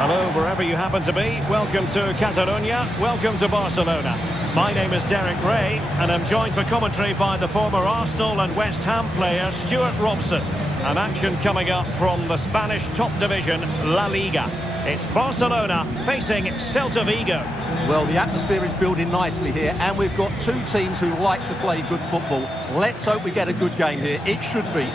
Hello, wherever you happen to be. Welcome to Catalonia. Welcome to Barcelona. My name is Derek Ray, and I'm joined for commentary by the former Arsenal and West Ham player Stuart Robson. And action coming up from the Spanish top division, La Liga. It's Barcelona facing Celta Vigo. Well, the atmosphere is building nicely here, and we've got two teams who like to play good football. Let's hope we get a good game here. It should be.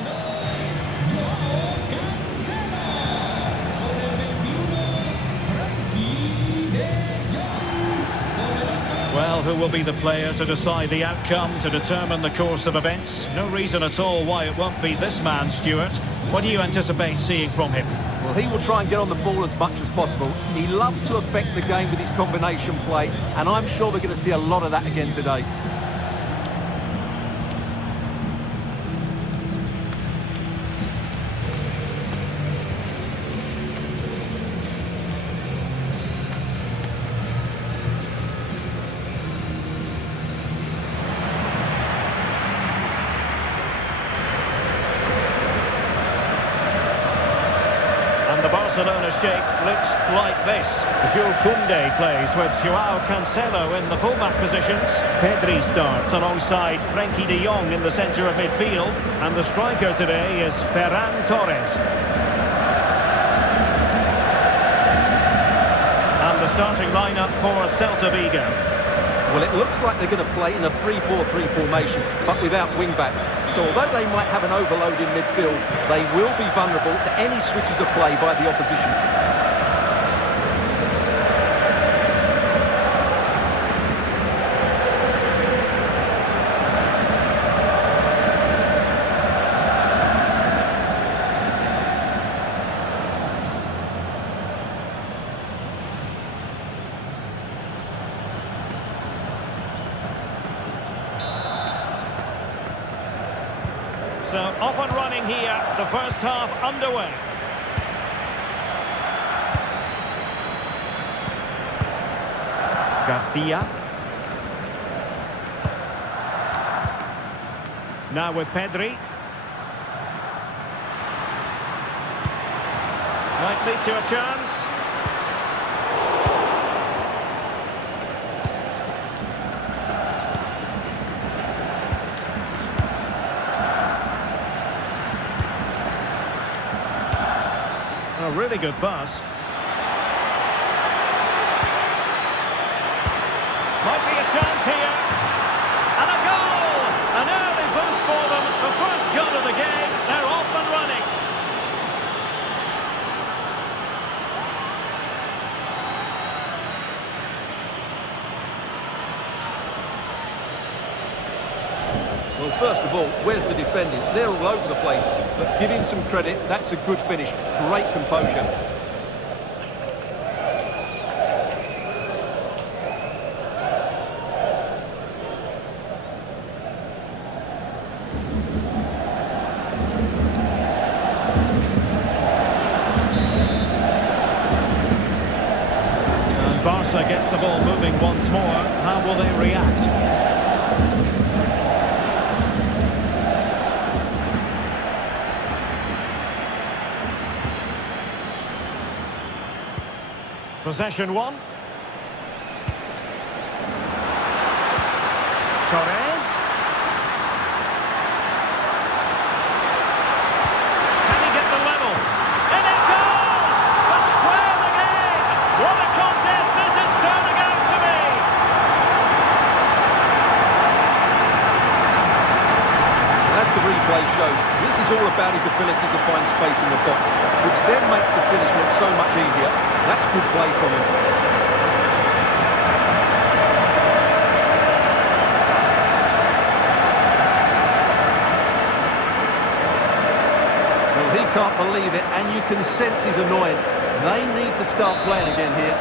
Well, who will be the player to decide the outcome, to determine the course of events? No reason at all why it won't be this man, Stuart. What do you anticipate seeing from him? Well, he will try and get on the ball as much as possible. He loves to affect the game with his combination play, and I'm sure we're going to see a lot of that again today. The Barcelona shape looks like this. Jules Koundé plays with Joao Cancelo in the fullback positions. Pedri starts alongside Frenkie de Jong in the centre of midfield. And the striker today is Ferran Torres. And the starting lineup for Celta Vigo. Well, it looks like they're going to play in a 3-4-3 formation, but without wing-backs. So although they might have an overload in midfield, they will be vulnerable to any switches of play by the opposition. So off and running here, the first half underway. Garcia. Now with Pedri. Might lead to a chance. A really good pass. Might be a chance here. And a goal! An early boost for them. The first goal of the game. They're off and running. Well, first of all, where's the defending? They're all over the place, but give him some credit. That's a good finish. Great composure. And Barca get the ball moving once more. How will they react? Possession one. Torres. Can he get the level? And it goes! To square the game! What a contest this is turning out to be! As the replay shows, this is all about his ability to find space in the box, which then makes the finish look so much easier. That's good play from him. Well, he can't believe it, and you can sense his annoyance. They need to start playing again here.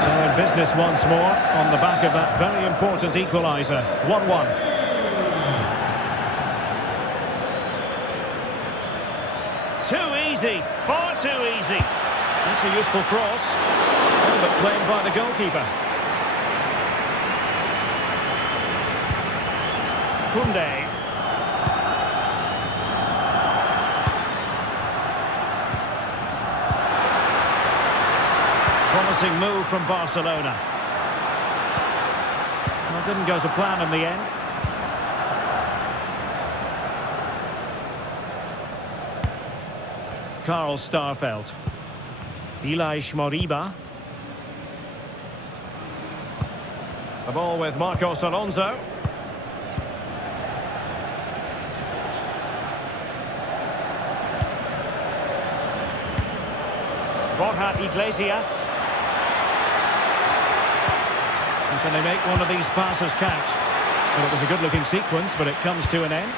So in business once more, on the back of that very important equaliser. 1-1. Too easy, far too easy. That's a useful cross, but played by the goalkeeper. Koundé. promising move from Barcelona. Well, it didn't go to plan in the end. Karl Starfelt. Ilaix Moriba. The ball with Marcos Alonso. Borja Iglesias. And can they make one of these passes count? Well, it was a good-looking sequence, but it comes to an end.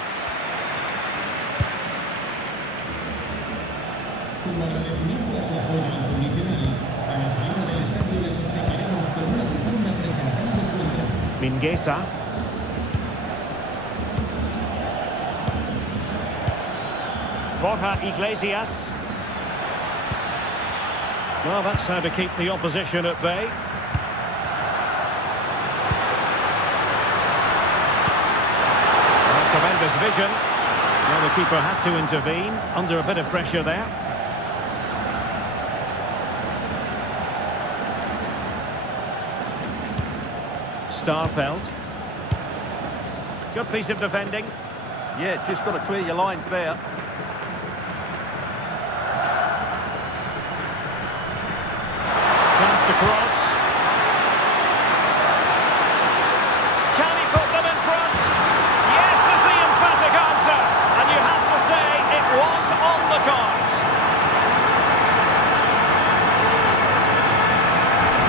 Mingueza. Borja Iglesias. Well, that's how to keep the opposition at bay. Well, tremendous vision. Well, the keeper had to intervene under a bit of pressure there. Starfelt. Good piece of defending. Yeah, just got to clear your lines there. Chance to cross. Can he put them in front? Yes is the emphatic answer. And you have to say it was on the cards.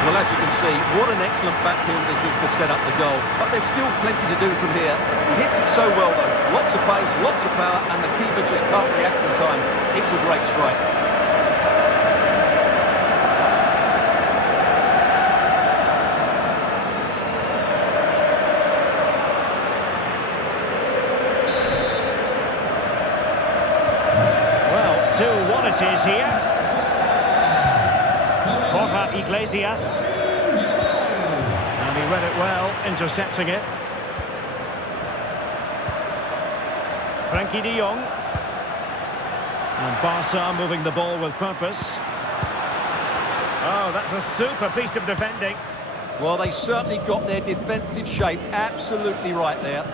Well, as you can see, what an excellent backfield this is to set up the goal. But there's still plenty to do from here. He hits it so well, though. Lots of pace, lots of power, and the keeper just can't react in time. It's a great strike. Well, 2-1 it is here. Borja Iglesias. And he read it well, intercepting it. Frankie de Jong. And Barca moving the ball with purpose. Oh, that's a super piece of defending. Well, they certainly got their defensive shape absolutely right there.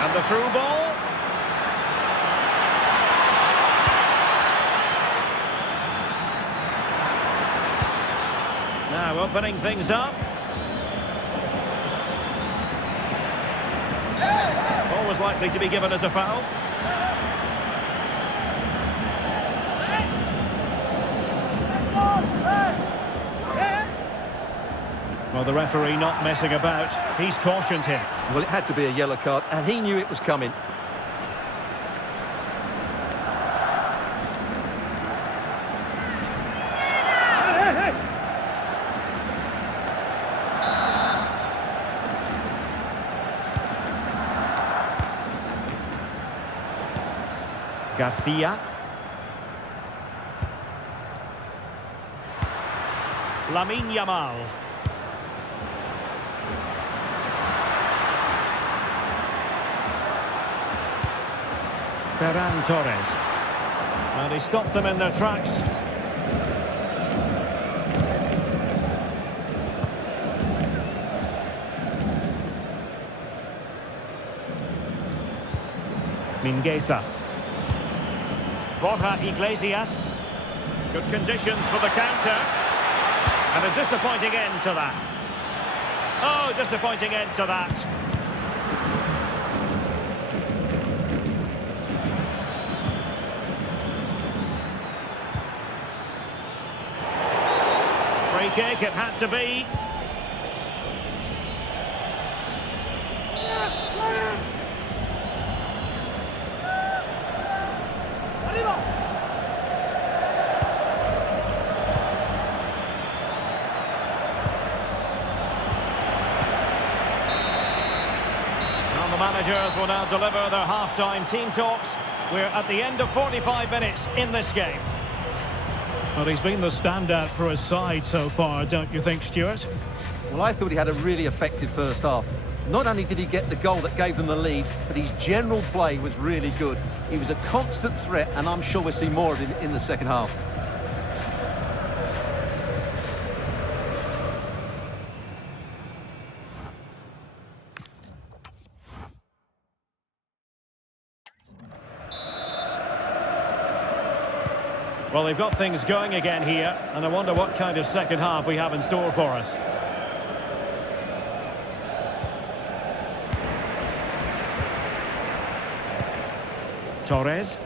And the through ball. Now opening things up. Always likely to be given as a foul. Well, the referee not messing about. He's cautioned him. Well, it had to be a yellow card, and he knew it was coming. Garcia. Lamine Yamal. Ferran Torres. And he stopped them in their tracks. Mingueza. Borja Iglesias. Good conditions for the counter. And a disappointing end to that. Oh, disappointing end to that. Free kick, it had to be. Well, the managers will now deliver their half-time team talks. We're at the end of 45 minutes in this game. Well, he's been the standout for his side so far, don't you think, Stuart? Well, I thought he had a really effective first half. Not only did he get the goal that gave them the lead, but his general play was really good. He was a constant threat, and I'm sure we'll see more of him in the second half. Well, they've got things going again here, and I wonder what kind of second half we have in store for us. Torres.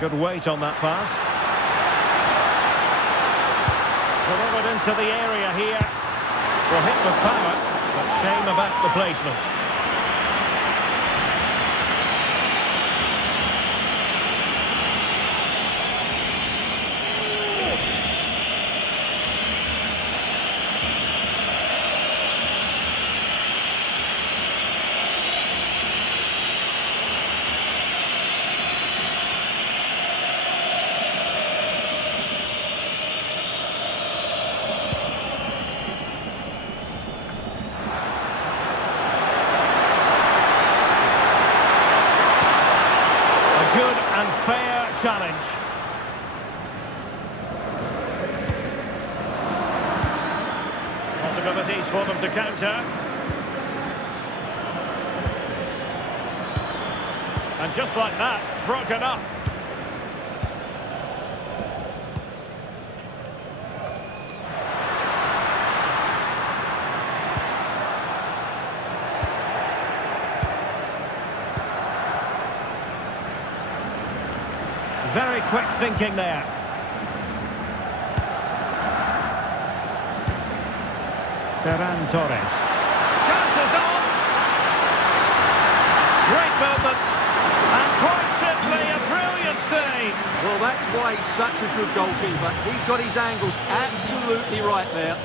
Good weight on that pass. Delivered into the area here. Well, hit with power, but shame about the placement. Fair challenge. Possibilities for them to counter. And just like that, broken up. Very quick thinking there. Ferran Torres. Chances on. Great moment. And quite simply a brilliant save. Well, that's why he's such a good goalkeeper. He got his angles absolutely right there.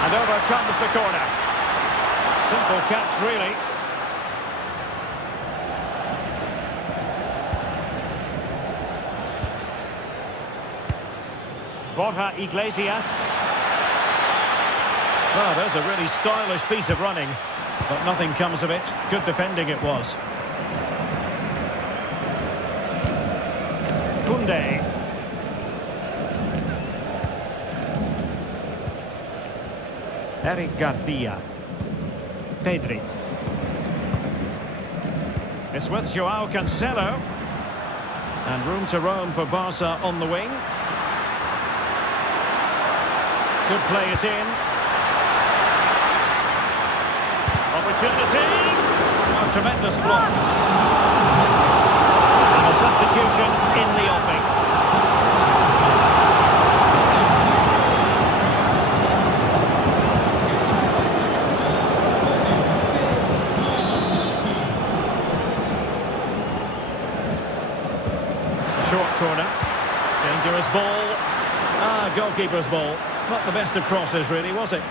And over comes the corner. Simple catch, really. Borja Iglesias. Well, there's a really stylish piece of running, but nothing comes of it. Good defending it was. Koundé. Eric Garcia. Pedri. It's with Joao Cancelo. And room to roam for Barca on the wing. Could play it in. Opportunity. Oh, tremendous block. And a substitution in the offing. Short corner. Dangerous ball. Goalkeeper's ball. Not the best of crosses, really, was it?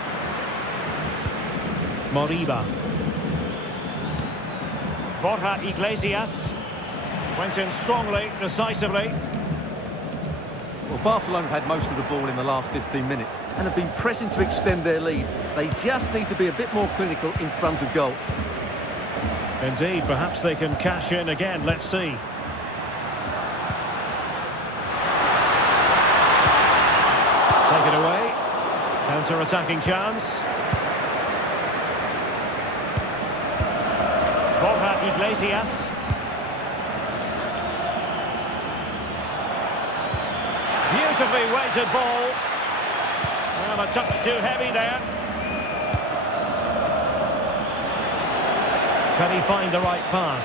Moriba. Borja Iglesias. Went in strongly, decisively. Well, Barcelona have had most of the ball in the last 15 minutes and have been pressing to extend their lead. They just need to be a bit more clinical in front of goal. Indeed, perhaps they can cash in again. Let's see. Take it away. Counter-attacking chance. Borja Iglesias. Beautifully weighted ball. Well, a touch too heavy there. Can he find the right pass?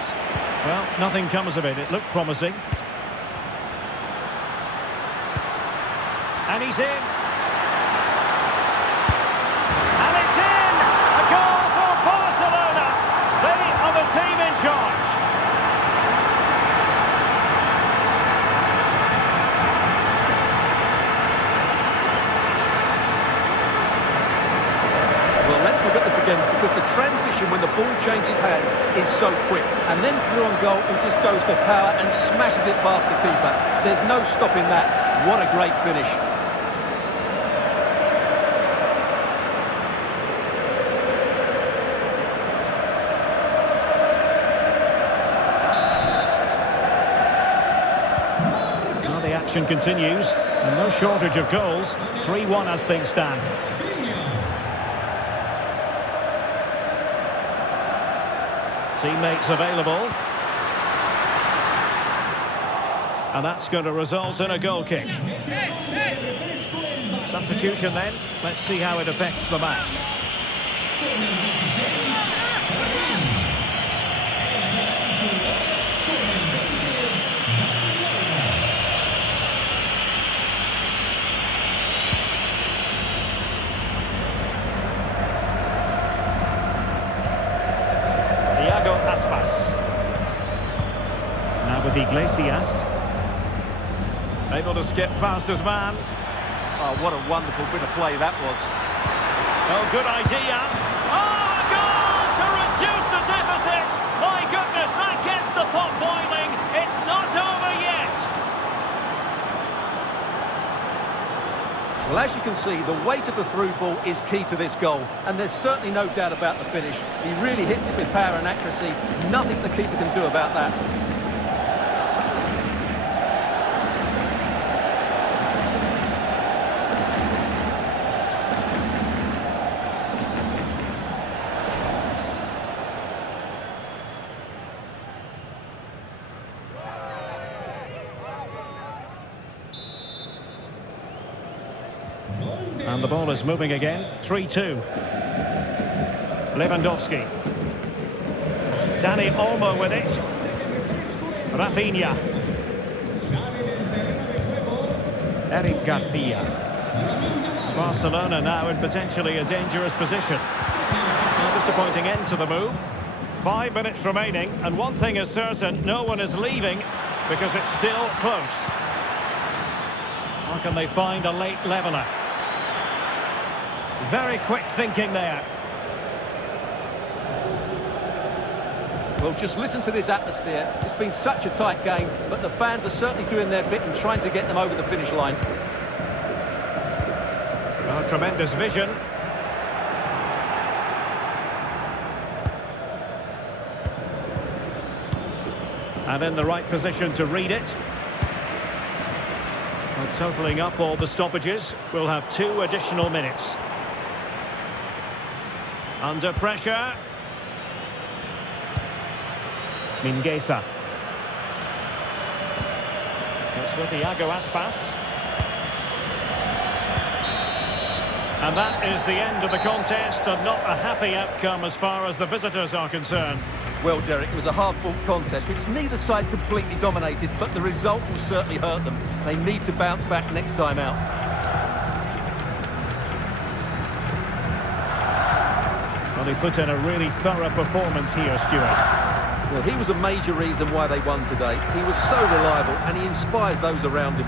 Well, nothing comes of it. It looked promising. And he's in. And it's in! A goal for Barcelona! They are the team in charge. Well, let's look at this again, because the transition when the ball changes hands is so quick. and then through on goal, he just goes for power and smashes it past the keeper. There's no stopping that. What a great finish. Well, the action continues, and no shortage of goals. 3-1 as things stand. Teammates available. And that's going to result in a goal kick. Substitution then. Let's see how it affects the match. Now with Iglesias. Able to skip past his man. Oh, what a wonderful bit of play that was. Oh, good idea. Oh, a goal to reduce the deficit. My goodness, that gets the pot boiling. It's not over yet. Well, as you can see, the weight of the through ball is key to this goal, and there's certainly no doubt about the finish. He really hits it with power and accuracy. Nothing the keeper can do about that. And the ball is moving again. 3-2. Lewandowski. Dani Olmo with it. Rafinha. Eric Garcia. Barcelona now in potentially a dangerous position. Disappointing end to the move. 5 minutes remaining, and one thing is certain, no one is leaving because it's still close. How can they find a late leveller? Very quick thinking there. Well, just listen to this atmosphere. It's been such a tight game, but the fans are certainly doing their bit and trying to get them over the finish line. Oh, tremendous vision. And in the right position to read it. Well, totalling up all the stoppages, we'll have 2 additional minutes. Under pressure. Mingueza. It's with Iago Aspas. And that is the end of the contest, and not a happy outcome as far as the visitors are concerned. Well, Derek, it was a hard-fought contest, which neither side completely dominated, but the result will certainly hurt them. They need to bounce back next time out. Well, he put in a really thorough performance here, Stuart. Well, he was a major reason why they won today. He was so reliable, and he inspires those around him.